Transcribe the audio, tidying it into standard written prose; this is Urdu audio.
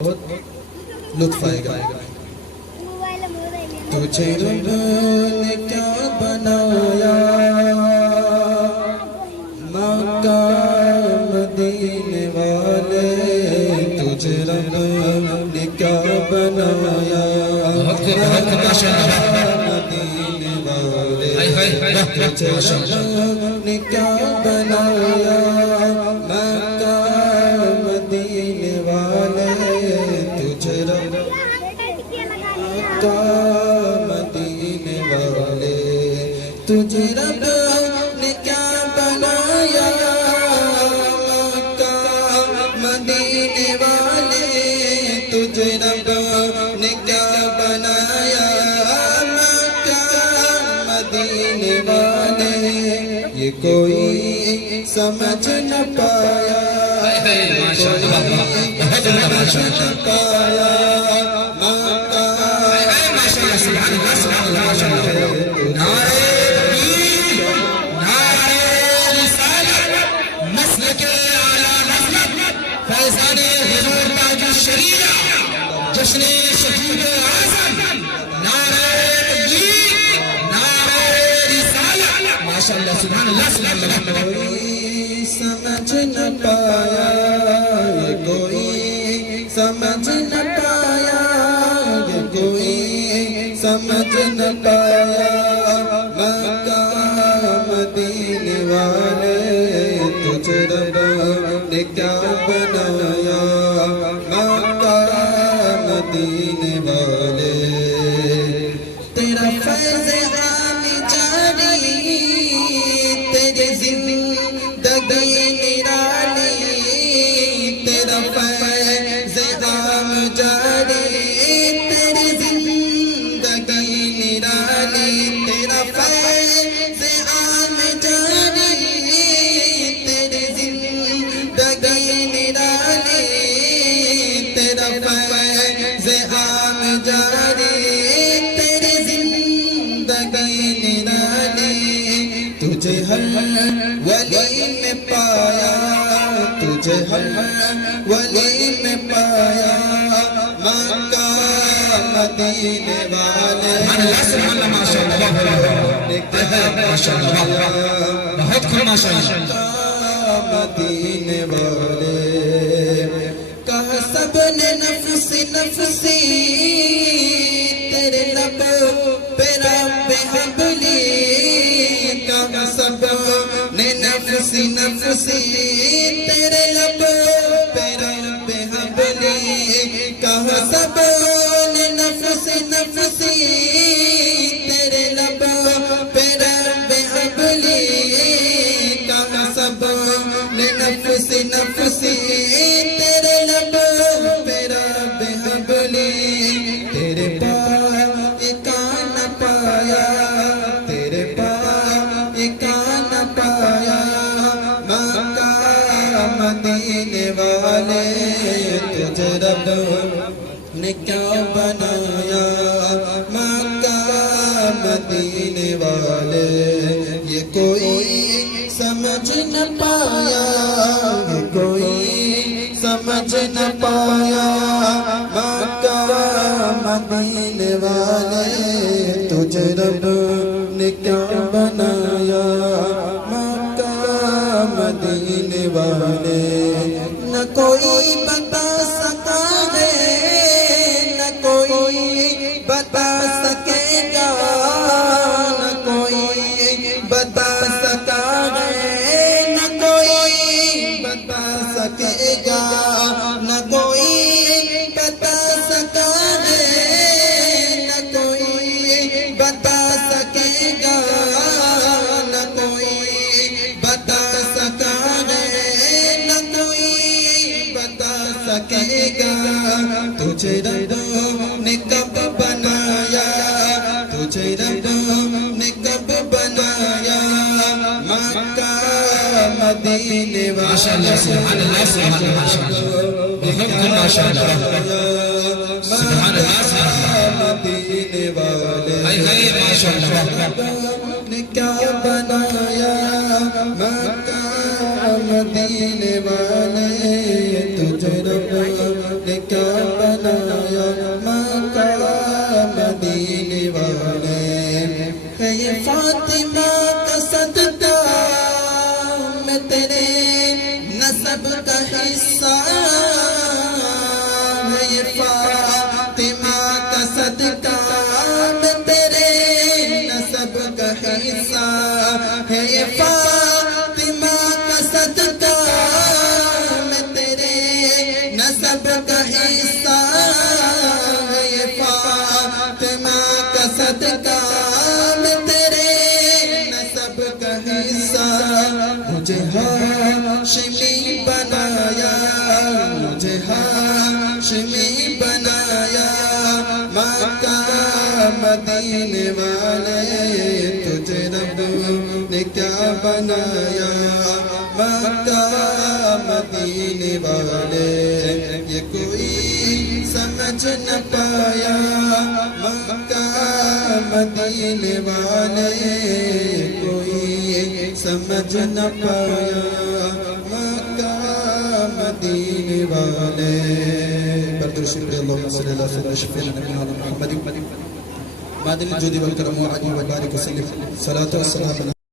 بہت لطف آئے گا۔ تجھے رب نے کیا بنایا، مکہ مدینے والے، تجھے رب نے کیا بنایا، مدینے والے، تجھے رب نے کیا بنایا، مکہ مدینے والے، تجھے رب مکہ مدینے والے، تجھے رب نے کیا بنایا، مکہ مدینے والے، تجھے رب نے کیا بنایا، مکہ مدینے والے، یہ کوئی سمجھ نہ پایا، سمجھ نہ پایا، جشن شہید اعظم، نعرہ تکبیر، نعرہ رسالت، ماشاءاللہ سبحان اللہ سبحان اللہ۔ کوئی سمجھ نہ پایا، یہ کوئی سمجھ نہ پایا، یہ کوئی سمجھ نہ پایا، مکہ مدینے والے، تجھے رب نے کیا بنایا، مکہ مدینے والے، تیرا فیض عام جاری، تیری زندگی نرالی، تیرا فیض عام جاری، تیری زندگی نرالی، تیرا فیض عام جاری، تیری زندگی نرالی، تیرا فیض عام جاری، تیری زندگی نرالی، تجھے ہر ولی میں پایا، تجھے ہر ولی میں پایا، مکہ مدینے والے، بہت خوب ماشاءاللہ، مدینے والے، کہا سب نے نفسی نفسی، تیرے لب پہ رب حبلی، کہا سب نے نفسی نفسی، تیرے لب پہ رب حبلی، کہا سب نے نفسی نفسی، تیرے لب پہ رب حبلی، کہا سب نے نفسی نفسی، تیرے لب پہ رب حبلی، تیرے پاس کان پایا، تیرے پاس کان پایا، مکہ مدینے والے، تجھے رب نے کیا بنایا، مکہ مدینے والے، یہ کوئی سمجھ نہ پایا، یہ کوئی سمجھ نہ پایا، مکہ مدینے والے، تجھے رب نے کیا بنایا، مکہ مدینے والے، نہ کوئی بتا سکا ہے، نہ کوئی بتا سکے گا، نہ کوئی بتا سکا ہے، نہ کوئی بتا سکے گا، نہ کوئی بتا سکا ہے، نہ کوئی بتا سکے گا، نہ کوئی بتا سکا ہے، نہ کوئی بتا سکے گا، تجھے رب نے کب بنایا، تجھے رب نے کب بنایا، مکہ مدینے والے، ماشاءاللہ سبحان اللہ سبحان اللہ، بہت خوب ماشاءاللہ، سبحان اللہ مدینے والے، ماشاءاللہ، نے کیا بنایا، مکہ مدینے والے، تجھے رب نے کیا یہ فاطمہ کا صدقہ میں تیرے نسب کا حصہ ہے یہ فاطمہ کا صدقہ میں تیرے نسب کا حصہ ہے یہ فاطمہ کا صدقہ میں تیرے نسب کا حصہ مجھے ہاشمی بنایا مجھے ہاشمی بنایا مکہ مدینے والے تجھے رب نے کیا بنایا مکہ مدینے والے یہ کوئی سمجھ نہ پایا مکہ مدینے والے کوئی سمجھ نہ پایا مکہ مدینے والے بردر شکر اللہم صلی اللہ علیہ وسلم محمد مادن الجود والکرم وعلی وبارک وسلم صلاة والسلام